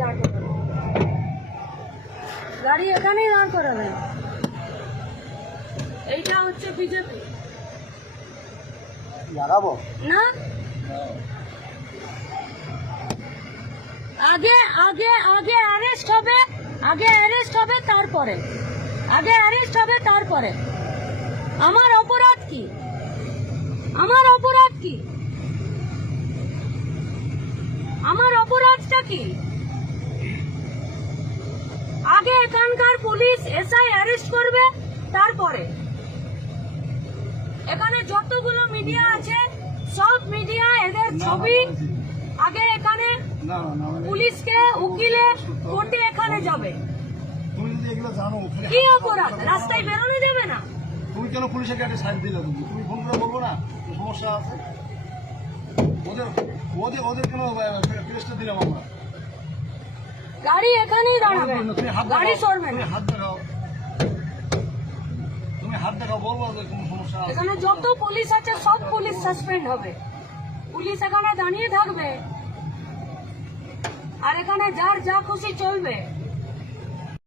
গাড়ি দাঁড় করাবেন, গাড়ি এখানেই দাঁড় করাবেন। এইটা হচ্ছে বিজেপি না? আগে আগে আগে অ্যারেস্ট হবে, আগে অ্যারেস্ট হবে তারপরে, আগে অ্যারেস্ট হবে তারপরে। আমার অপরাধ কি? আমার অপরাধ কি? আমার অপরাধটা কি? আগে এখানকার পুলিশ এসআই অ্যারেস্ট করবে তারপরে। এখানে যতগুলো মিডিয়া আছে সব মিডিয়া এদের ছবি আগে এখানে পুলিশকে উকিলে কোর্টে এখানে যাবে। কি অপরাধ? রাস্তায় বেরোনো দেবে না? তুমি কেন পুলিশের গাড়ি সাইড দিলে? তুমি ফোন করে বলবো না সমস্যা আছে? ওদের ওদের ওদের কেন কেসটা দিলাম আমরা? গাড়ি এখানেই দাঁড়াবে, গাড়ি সরবে না। হাত দেখাও, তুমি হাত দেখাও, বলবো যে কোনো সমস্যা আছে। এখানে যত পুলিশ আছে সব পুলিশ সাসপেন্ড হবে। পুলিশ এখানে দাঁড়িয়ে থাকবে আর এখানে যার যা খুশি চলবে।